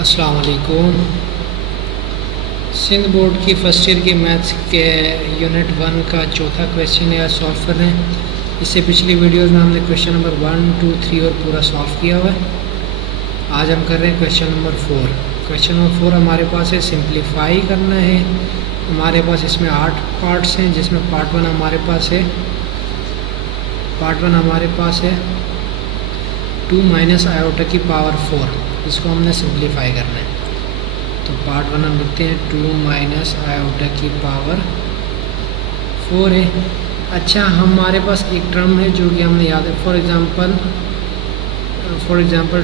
अस्सलाम वालेकुम। सिंध बोर्ड की फ़र्स्ट ईयर की मैथ्स के यूनिट 1 का चौथा क्वेश्चन है, सॉल्व कर रहे हैं। इससे पिछली वीडियोस में हमने क्वेश्चन नंबर 1, 2, 3 और पूरा सॉल्व किया हुआ है। आज हम कर रहे हैं क्वेश्चन नंबर 4। क्वेश्चन नंबर 4 हमारे पास है सिंप्लीफाई करना है। हमारे पास इसमें 8 पार्ट्स हैं, जिसमें पार्ट वन हमारे पास है 2 माइनस आयोटा की पावर 4। इसको हमने सिंप्लीफाई करना है। तो पार्ट वन हम लिखते हैं 2 माइनस आयोटा की पावर 4 है। अच्छा, हमारे पास एक टर्म है जो कि हमने याद है, फॉर एग्ज़ाम्पल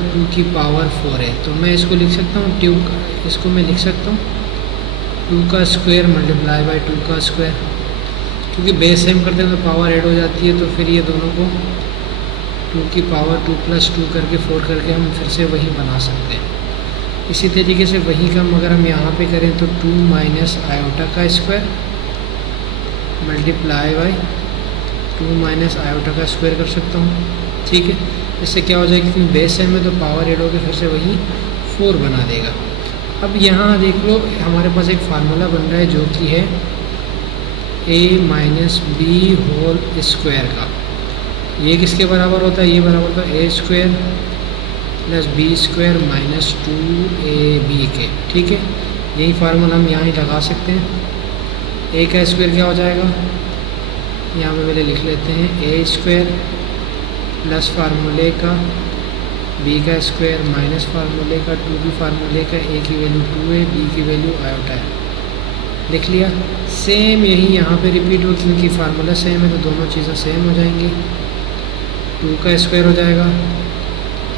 2 की पावर 4 है। तो मैं इसको लिख सकता हूँ, इसको मैं लिख सकता हूँ 2 का स्क्वायर मल्टीप्लाई बाई 2 का स्क्वायर, क्योंकि बेस सेम करते हैं तो पावर ऐड हो जाती है। तो फिर ये दोनों को 2 की पावर 2 प्लस 2 करके 4 करके हम फिर से वही बना सकते हैं। इसी तरीके से वही काम अगर हम यहाँ पे करें तो 2 माइनस आयोटा का square multiply by 2 minus iota का स्क्वायर कर सकता हूँ। ठीक है, इससे क्या हो जाएगा, क्योंकि बेस सेम में तो पावर ऐड होकर फिर से वही 4 बना देगा। अब यहाँ देख लो, हमारे पास एक फार्मूला बन रहा है जो कि है a minus B whole square का। ये किसके बराबर होता है, ये बराबर होता है a square plus B square minus 2ab के। ठीक है, यही फार्मूला हम यहाँ ही लगा सकते हैं। a का स्क्वायर क्या हो जाएगा, यहाँ पे पहले लिख लेते हैं a स्क्वायर प्लस फार्मूले का b का स्क्वायर माइनस फार्मूले का 2b फार्मूले का। a की वैल्यू 2 है, b की वैल्यू आयोटा है, लिख लिया। सेम यही यहाँ पे रिपीट हो, क्योंकि फार्मूला सेम है तो दोनों चीज़ें सेम हो जाएंगी। 2 का स्क्वायर हो जाएगा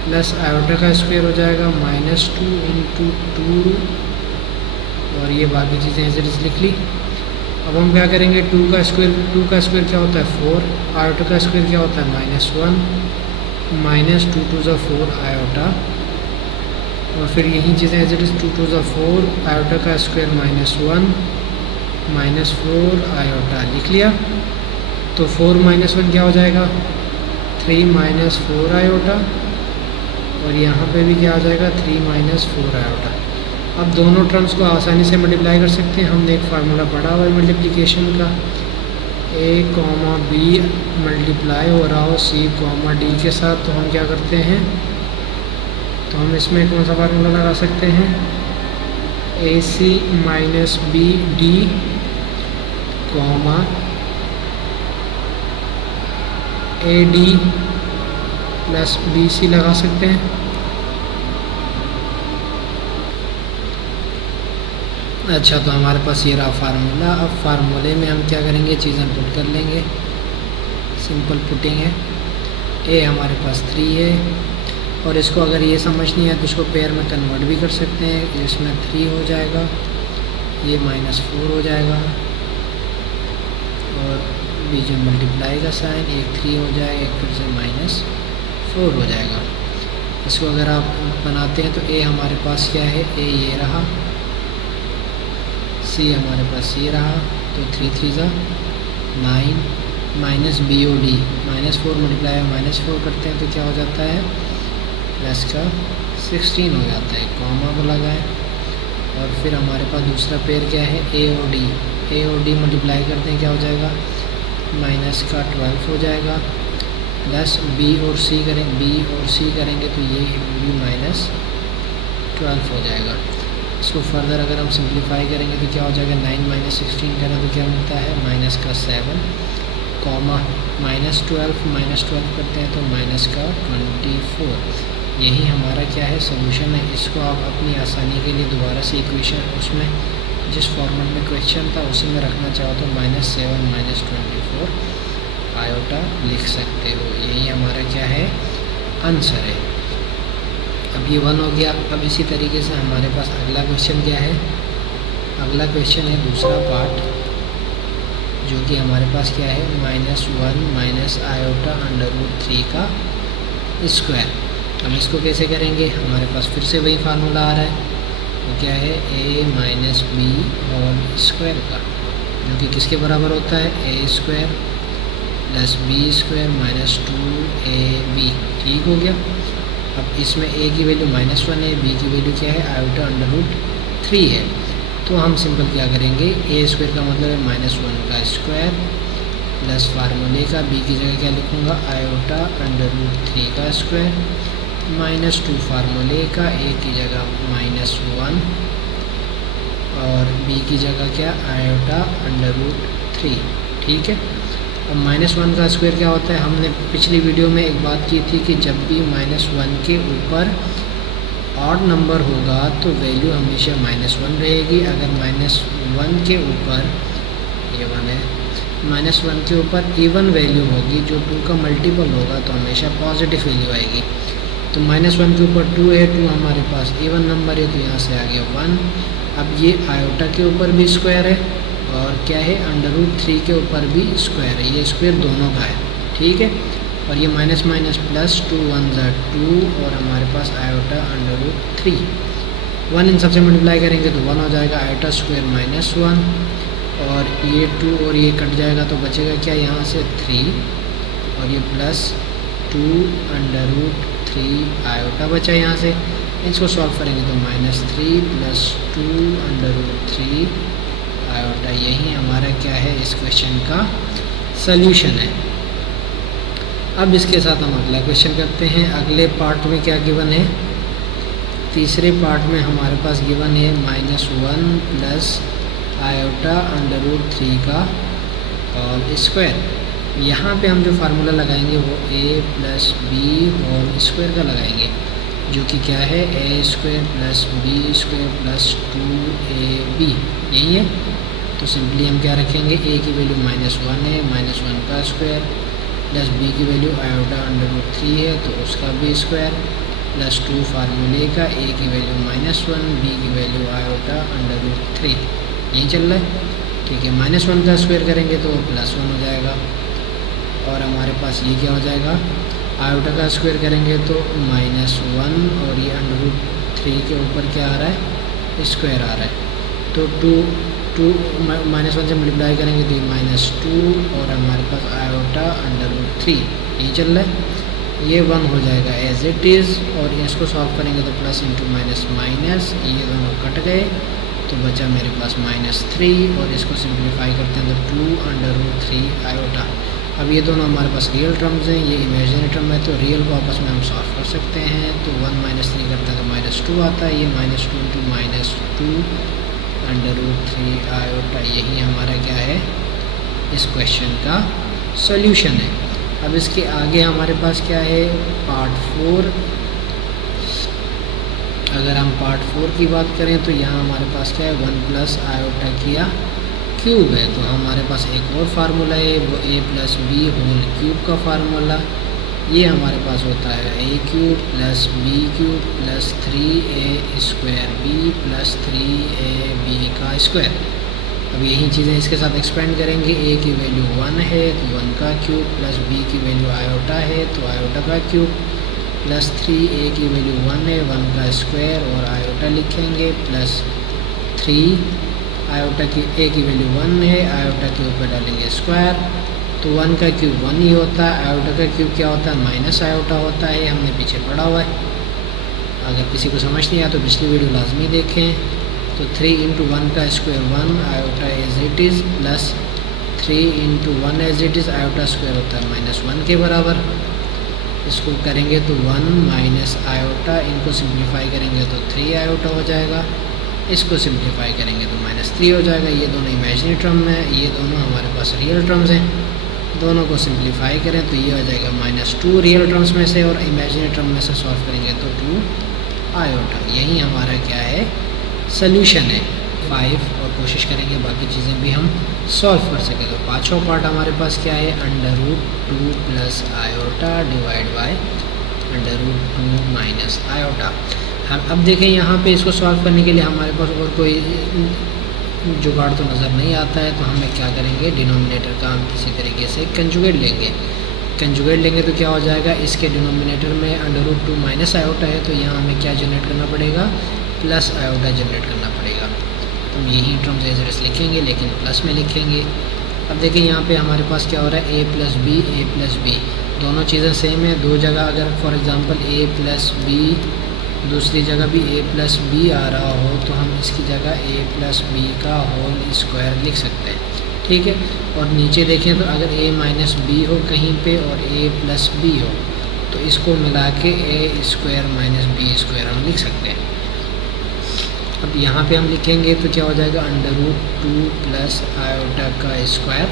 प्लस आयोटा का स्क्वायर हो जाएगा माइनस 2 इंटू 2, और ये बाकी चीज़ें ऐसे लिख ली। अब हम क्या करेंगे, 2 का स्क्वायर क्या होता है 4, आयोटा का स्क्वायर क्या होता है -1, माइनस 2 टू ज़ा 4 आयोटा, और फिर यही चीज़ें एज इट इज़ 2 टू ज़ा 4 आयोटा का स्क्वायर -1 माइनस 4 आयोटा, लिख लिया। तो 4 माइनस 1 क्या हो जाएगा 3 माइनस 4 आयोटा, और यहाँ पे भी क्या आ जाएगा 3 माइनस 4 आयोटा। अब दोनों टर्म्स को आसानी से मल्टीप्लाई कर सकते हैं। हमने एक फार्मूला पढ़ा हुआ है मल्टीप्लिकेशन का, a कॉमा बी मल्टीप्लाई हो रहा हो c कॉमा डी के साथ, तो हम क्या करते हैं, तो हम इसमें कौन सा फार्मूला लगा सकते हैं, ac minus B D comma A D plus B C लगा सकते हैं। अच्छा, तो हमारे पास ये रहा फार्मूला। अब फार्मूले में हम क्या करेंगे, चीज़ें पुट कर लेंगे, सिंपल पुटिंग है। ए हमारे पास 3 है, और इसको अगर ये समझ नहीं है तो इसको पेयर में कन्वर्ट भी कर सकते हैं। इसमें 3 हो जाएगा, ये -4 हो जाएगा, और बीच में मल्टीप्लाई का साइन, एक 3 हो जाएगा, एक फिर से -4 हो जाएगा। इसको अगर आप बनाते हैं तो ए हमारे पास क्या है, ए ये रहा, सी हमारे पास ये रहा, तो 3 3 ज़ा 9 minus B O D -4 multiply -4 करते हैं तो क्या हो जाता है, प्लस का 16 हो जाता है, कॉमा को लगाएं। और फिर हमारे पास दूसरा पेयर क्या है, ए और डी मल्टीप्लाई करते हैं, क्या हो जाएगा माइनस का 12 हो जाएगा, प्लस बी और सी करेंगे तो ये भी -12 हो जाएगा। इसको फर्दर अगर हम सिंप्लीफाई करेंगे तो क्या हो जाएगा, 9 माइनस 16 करें तो क्या मिलता है माइनस का 7, कॉमा -12 करते हैं तो माइनस का 24। यही हमारा क्या है, सोल्यूशन है। इसको आप अपनी आसानी के लिए दोबारा से इक्वेशन उसमें जिस फॉर्मेट में क्वेश्चन था उसी में रखना चाहो तो -7 -24 आयोटा लिख सकते हो। यही हमारा क्या है, आंसर है। अब ये 1 हो गया। अब इसी तरीके से हमारे पास अगला क्वेश्चन क्या है, अगला क्वेश्चन है दूसरा पार्ट, जो कि हमारे पास क्या है -1 माइनस आयोटा √3 का स्क्वायर। हम इसको कैसे करेंगे, हमारे पास फिर से वही फार्मूला आ रहा है, तो क्या है a minus B whole square का, जो कि किसके बराबर होता है, a square plus B square minus 2ab। ठीक हो गया। अब इसमें a की वैल्यू -1 है, b की वैल्यू क्या है, आयोटा √3 है। तो हम सिंपल क्या करेंगे, a² का मतलब है -1 का स्क्वायर प्लस फार्मूले का b की जगह क्या लिखूँगा, आयोटा √3 का स्क्वायर -2 फार्मूले का, a की जगह -1 और b की जगह क्या, आयोटा √3। ठीक है। अब -1 का स्क्वायर क्या होता है, हमने पिछली वीडियो में एक बात की थी कि जब भी -1 के ऊपर ऑड नंबर होगा तो वैल्यू हमेशा -1 रहेगी। अगर -1 के ऊपर, ये 1 है, -1 के ऊपर इवन वैल्यू होगी जो 2 का मल्टीपल होगा तो हमेशा पॉजिटिव वैल्यू आएगी। तो -1 के ऊपर 2 है, 2 हमारे पास इवन नंबर है तो यहाँ से आ गया 1। अब ये आयोटा के ऊपर भी स्क्वायर है और क्या है, √3 के ऊपर भी स्क्वायर है, ये स्क्वायर दोनों का है। ठीक है। और ये माइनस माइनस प्लस 2 1 ज़ा 2 और हमारे पास आयोटा √3। 1 इन सबसे मल्टीप्लाई करेंगे तो 1 हो जाएगा, आयोटा स्क्वायर -1 और ये 2 और ये कट जाएगा तो बचेगा क्या, यहाँ से 3 और ये प्लस 2 √3 आयोटा बचा यहाँ से। इसको सॉल्व करेंगे तो -3 प्लस 2 √3 आयोटा, यही हमारा क्या है, इस क्वेश्चन का सल्यूशन है। अब इसके साथ हम अगला क्वेश्चन करते हैं। अगले पार्ट में क्या गिवन है, तीसरे पार्ट में हमारे पास गिवन है -1 प्लस आयोटा √3 का होल स्क्वायर। यहाँ पे हम जो फार्मूला लगाएंगे वो a plus B whole square का लगाएंगे, जो कि क्या है, a² plus b² plus 2ab, यही है। तो सिंपली हम क्या रखेंगे, a की वैल्यू -1 है, -1 का स्क्वायर प्लस b की वैल्यू आयोटा √3 है तो उसका भी स्क्वायर प्लस 2 फार्मूले का, a की वैल्यू -1, b की वैल्यू आयोटा √3, यही चल रहा है। ठीक है। -1 का स्क्वायर करेंगे तो +1 हो जाएगा और हमारे पास ये क्या हो जाएगा, आयोटा का स्क्वायर करेंगे तो -1 और ये √3 के ऊपर क्या आ रहा है, स्क्वायर आ रहा है। तो 2 -1 से मल्टीप्लाई करेंगे तो ये -2 और हमारे पास आयोटा √3, यही चल रहा है। ये 1 हो जाएगा एज इट इज़ और इसको सॉल्व करेंगे तो प्लस इंटू माइनस, ये दोनों कट गए तो बचा मेरे पास -3 और इसको सिंप्लीफाई करते हैं तो 2 √3 आयोटा। अब ये दोनों हमारे पास रियल टर्म्स हैं, ये इमेजिनरी टर्म है तो रियल को आपस में हम सॉल्व कर सकते हैं। तो 1 -3 करते हैं तो -2 आता है, ये -2 इंटू -2 √3 आयोटा, यही हमारा क्या है, इस क्वेश्चन का सॉल्यूशन है। अब इसके आगे हमारे पास क्या है, पार्ट 4। अगर हम पार्ट 4 की बात करें तो यहाँ हमारे पास क्या है, 1 प्लस आयोटा किया क्यूब है। तो हमारे पास एक और फार्मूला है, वो a plus B whole cube का फार्मूला। ये हमारे पास होता है a³ plus b³ plus 3a² b plus 3ab का स्क्वायर। अब यही चीज़ें इसके साथ एक्सपेंड करेंगे, a की वैल्यू 1 है तो 1 का क्यूब प्लस b की वैल्यू आयोटा है तो आयोटा का क्यूब प्लस 3a की वैल्यू 1 है, 1 का स्क्वायर और आयोटा लिखेंगे प्लस 3 आयोटा की a की वैल्यू 1 है, आयोटा के ऊपर डालेंगे स्क्वायर तो 1 का क्यूब 1 ही होता है, आयोटा का क्यूब क्या होता है, माइनस आयोटा होता है, हमने पीछे पढ़ा हुआ है। अगर किसी को समझ नहीं आया तो पिछली वीडियो लाजमी देखें। तो 3 इंटू 1 का square 1 iota as it is plus 3 into 1 as it is iota square होता है -1 के बराबर। इसको करेंगे तो 1 माइनस आयोटा, इनको सिंप्लीफाई करेंगे तो 3 आयोटा हो जाएगा, इसको सिंप्लीफाई करेंगे तो -3 हो जाएगा। ये दोनों इमेजिनरी टर्म है, ये दोनों हमारे पास रियल टर्म्स हैं। दोनों को सिंप्लीफाई करें तो ये हो जाएगा -2 रियल टर्म्स में से और इमेजिनरी टर्म में से सॉल्व करेंगे तो 2 आयोटा। यही हमारा क्या है, सल्यूशन है 5। और कोशिश करेंगे बाकी चीज़ें भी हम सॉल्व कर सकें। तो पाँचवा पार्ट हमारे पास क्या है, √2 plus iota divide by √2 minus iota. हम अब देखें यहाँ पे इसको सॉल्व करने के लिए हमारे पास और कोई जुगाड़ तो नज़र नहीं आता है, तो हमें क्या करेंगे, डिनोमिनेटर का हम किसी तरीके से कंजुगेट लेंगे। कंजुगेट लेंगे तो क्या हो जाएगा, इसके डिनोमिनेटर में √2 माइनस आयोटा है तो यहाँ हमें क्या जनरेट करना पड़ेगा, प्लस आयोटा जनरेट करना पड़ेगा। तो हम यही टर्म्स एज इट इज़ लिखेंगे लेकिन प्लस में लिखेंगे। अब देखिए यहाँ पे हमारे पास क्या हो रहा है, a प्लस बी दोनों चीज़ें सेम है। दो जगह अगर for example a plus B, दूसरी जगह भी a प्लस बी आ रहा हो तो हम इसकी जगह a प्लस बी का होल स्क्वायर लिख सकते हैं, ठीक है। और नीचे देखें तो अगर a माइनस बी हो कहीं पे और a प्लस बी हो तो इसको मिला के a square minus B square हम लिख सकते हैं। अब यहाँ पे हम लिखेंगे तो क्या हो जाएगा, √2 प्लस आयोटा का स्क्वायर,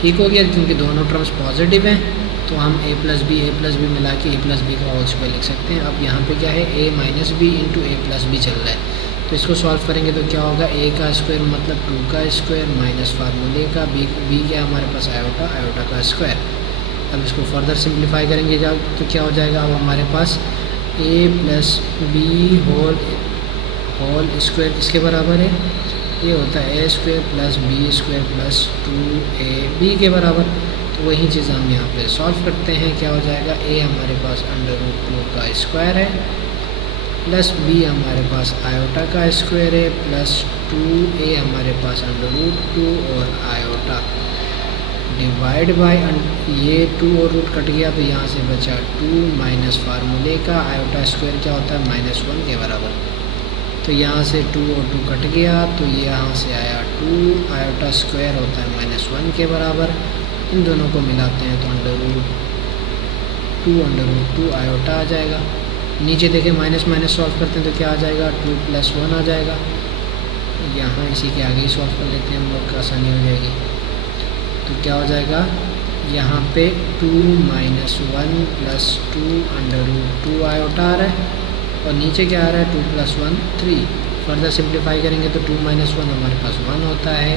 ठीक हो गया। क्योंकि दोनों टर्म्स पॉजिटिव हैं तो हम a प्लस बी मिला के a प्लस बी का होल स्क्वायर लिख सकते हैं। अब यहाँ पे क्या है, a minus B into A plus B चल रहा है, तो इसको सॉल्व करेंगे तो क्या होगा, a का स्क्वायर मतलब 2 का स्क्वायर माइनस फार्मूले का b क्या हमारे पास आयोटा का स्क्वायर। अब इसको फर्दर सिंप्लीफाई करेंगे जब तो क्या हो जाएगा, अब हमारे पास a plus B whole square किसके बराबर है, ये होता है a square plus B square plus 2ab के बराबर। तो वही चीज़ हम यहाँ पे सॉल्व करते हैं, क्या हो जाएगा, a हमारे पास √2 का स्क्वायर है प्लस b हमारे पास आयोटा का स्क्वायर है प्लस 2a हमारे पास √2 और आयोटा डिवाइड बाय ये 2 और रूट कट गया तो यहाँ से बचा 2 माइनस फार्मूले का आयोटा स्क्वायर क्या होता है -1 के बराबर। तो यहाँ से 2 और 2 कट गया तो ये यहाँ से आया 2 आयोटा स्क्वायर होता है -1 के बराबर। इन दोनों को मिलाते हैं तो √2 आयोटा आ जाएगा। नीचे देखें माइनस माइनस सॉल्व करते हैं तो क्या आ जाएगा, 2 + 1 आ जाएगा। यहाँ इसी के आगे ही सॉल्व कर लेते हैं हम लोग, आसानी हो जाएगी। तो क्या हो जाएगा, यहाँ पे 2 - 1 + 2 √2 आयोटा आ रहा है और नीचे क्या आ रहा है 2 + 1 3। फर्दर सिंप्लीफाई करेंगे तो 2 - 1 हमारे पास 1 होता है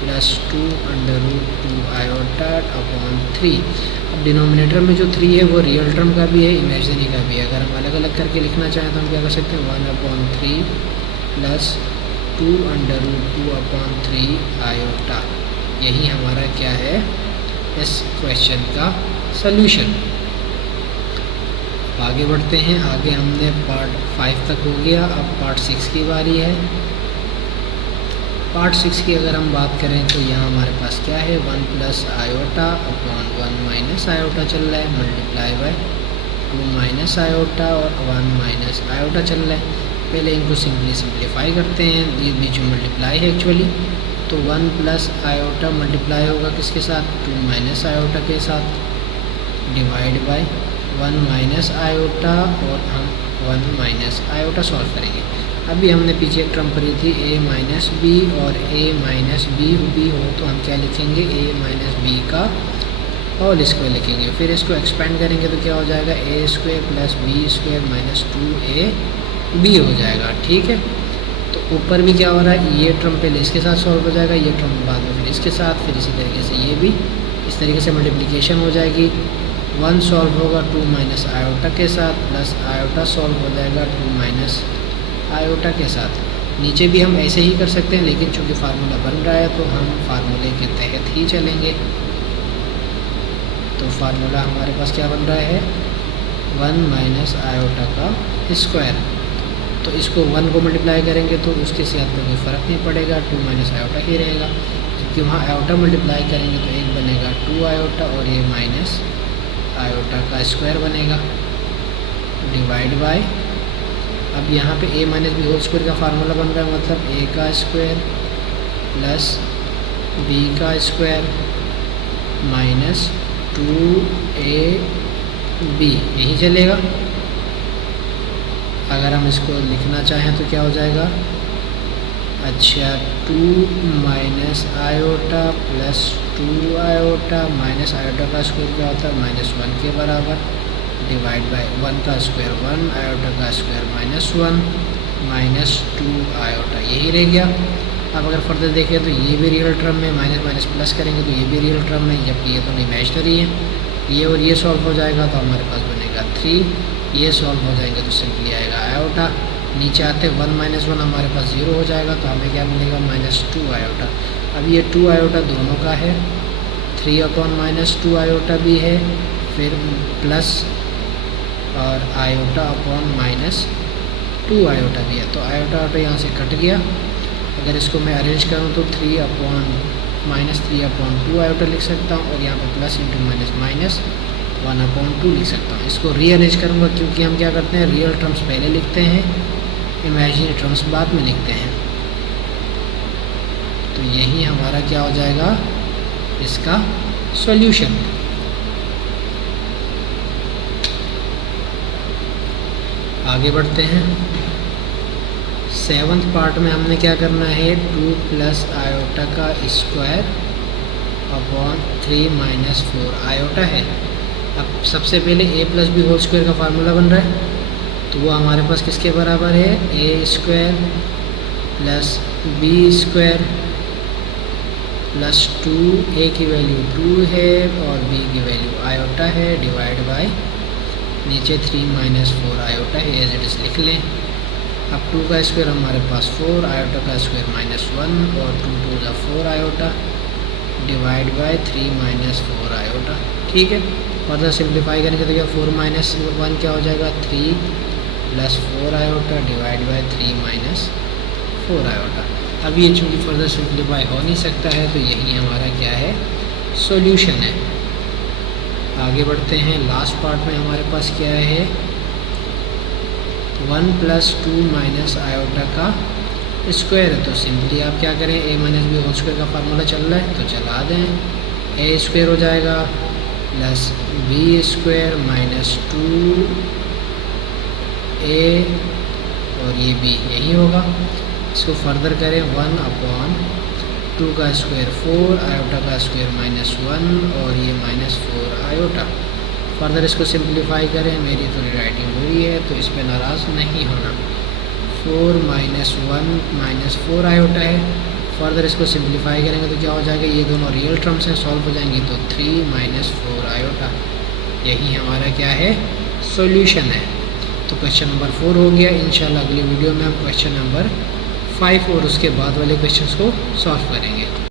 प्लस 2 √2 आयोटा अपॉन 3। अब डिनोमिनेटर में जो 3 है वो रियल टर्म का भी है इमेजिनरी का भी है। अगर हम अलग अलग करके लिखना चाहें तो हम क्या कर सकते हैं 1/3 प्लस 2 √2 अपॉन 3 आयोटा। यही हमारा क्या है इस क्वेश्चन का सल्यूशन। आगे बढ़ते हैं, आगे हमने पार्ट 5 तक हो गया, अब पार्ट 6 की बारी है। पार्ट 6 की अगर हम बात करें तो यहाँ हमारे पास क्या है 1 plus iota upon 1 minus iota चल रहा है मल्टीप्लाई बाय 2 माइनस आयोटा और 1 माइनस आयोटा चल रहा है। पहले इनको सिंप्लीफाई करते हैं, ये बीच में मल्टीप्लाई है एक्चुअली। तो 1 प्लस आयोटा मल्टीप्लाई होगा किसके साथ 2 माइनस आयोटा के साथ डिवाइड बाय 1 माइनस आयोटा और हम 1 माइनस आयोटा सॉल्व करेंगे। अभी हमने पीछे एक टर्म करी थी a माइनस बी और a माइनस बी हो तो हम क्या लिखेंगे a माइनस बी का होल स्क्वायर लिखेंगे। फिर इसको एक्सपेंड करेंगे तो क्या हो जाएगा a square plus B square minus 2ab हो जाएगा, ठीक है। तो ऊपर भी क्या हो रहा है, ये टर्म पहले इसके साथ सॉल्व हो जाएगा, ये टर्म बाद में फिर इसके साथ, फिर इसी तरीके से ये भी इस तरीके से मल्टीप्लिकेशन हो जाएगी। 1 सॉल्व होगा 2 माइनस आयोटा के साथ प्लस आयोटा सॉल्व हो जाएगा 2 माइनस आयोटा के साथ। नीचे भी हम ऐसे ही कर सकते हैं लेकिन चूँकि फार्मूला बन रहा है तो हम फार्मूले के तहत ही चलेंगे। तो फार्मूला हमारे पास क्या बन रहा है 1 माइनस आयोटा का स्क्वायर। तो इसको 1 को मल्टीप्लाई करेंगे तो उसके साथ में कोई फ़र्क नहीं पड़ेगा, 2 माइनस आयोटा ही रहेगा। क्योंकि वहाँ आयोटा मल्टीप्लाई करेंगे तो एक बनेगा 2 आयोटा और ये माइनस आयोटा का स्क्वायर बनेगा डिवाइड बाय। अब यहाँ पे a minus B whole square का फार्मूला बन रहा है, मतलब a का स्क्वायर प्लस b का स्क्वायर माइनस 2ab यही चलेगा। अगर हम इसको लिखना चाहें तो क्या हो जाएगा, अच्छा 2 minus iota plus 2 iota minus iota का स्क्वायर क्या होता है -1 के बराबर डिवाइड बाय 1 का स्क्वायर 1 आयोटा का स्क्वायर -1 माइनस 2 आयोटा यही रह गया। अब अगर फर्दर देखें तो ये भी रियल टर्म में माइनस माइनस प्लस करेंगे तो ये भी रियल टर्म में, जबकि ये तो इमेजिनरी है। ये और ये सॉल्व हो जाएगा तो हमारे पास बनेगा 3, ये सॉल्व हो जाएंगे तो सिंपली आएगा आयोटा। नीचे आते 1 माइनस 1 हमारे पास 0 हो जाएगा तो हमें क्या मिलेगा -2 आयोटा। अब ये 2 आयोटा दोनों का है, 3/-2 आयोटा भी है, फिर प्लस और आयोटा अपॉन -2 आयोटा भी है। तो आयोटा आयोटा यहाँ से कट गया। अगर इसको मैं अरेंज करूँ तो 3/-2 आयोटा लिख सकता हूँ और यहाँ पर प्लस इंटू माइनस माइनस 1/2 लिख सकता हूँ। इसको रीअरेंज करूँगा क्योंकि हम क्या करते हैं, रियल टर्म्स पहले लिखते हैं, इमेजिनरी टर्म्स बाद में लिखते हैं। तो यही हमारा क्या हो जाएगा, इसका सॉल्यूशन। आगे बढ़ते हैं। 7th पार्ट में हमने क्या करना है, 2 प्लस आयोटा का स्क्वायर अपॉन 3 माइनस 4 आयोटा है। अब सबसे पहले a plus B whole square का फार्मूला बन रहा है, तो वो हमारे पास किसके बराबर है, a square plus B square plus 2, a की वैल्यू 2 है और b की वैल्यू आयोटा है, डिवाइड बाय नीचे 3 माइनस 4 आयोटा है, एज इट इज़ लिख लें। अब 2 का स्क्वायर हमारे पास 4, आयोटा का स्क्वायर -1 और 2 2 ज़ा 4 iota, divide by 3 minus 4 iota. ठीक है, फर्दर सिंप्लीफाई करेंगे तो क्या 4 माइनस 1 क्या हो जाएगा, 3 plus 4 iota divide by 3 minus 4 iota. अब ये चूँकि फर्दर सिंप्लीफाई हो नहीं सकता है, तो यही हमारा क्या है, सॉल्यूशन है। आगे बढ़ते हैं। लास्ट पार्ट में हमारे पास क्या है, 1 प्लस 2 माइनस आयोटा का स्क्वायर है। तो सिंपली आप क्या करें, a minus B whole square का फार्मूला चल रहा है तो चला दें, a स्क्वायर हो जाएगा plus B square minus 2a और ये b यही होगा। इसको फर्दर करें, 1/2 का स्क्वायर 4, आयोटा का स्क्वायर -1 और ये -4 आयोटा। फर्दर इसको सिंप्लीफाई करें, मेरी थोड़ी राइटिंग हुई है तो इस पर नाराज़ नहीं होना। 4 माइनस 1 -4 आयोटा है। फर्दर इसको सिंप्लीफाई करेंगे तो क्या हो जाएगा, ये दोनों रियल टर्म्स हैं, सॉल्व हो जाएंगी तो 3 माइनस 4 आयोटा। यही हमारा क्या है, सॉल्यूशन है। तो क्वेश्चन नंबर 4 हो गया। इंशाल्लाह अगली वीडियो में हम क्वेश्चन नंबर 5 और उसके बाद वाले क्वेश्चंस को सॉल्व करेंगे।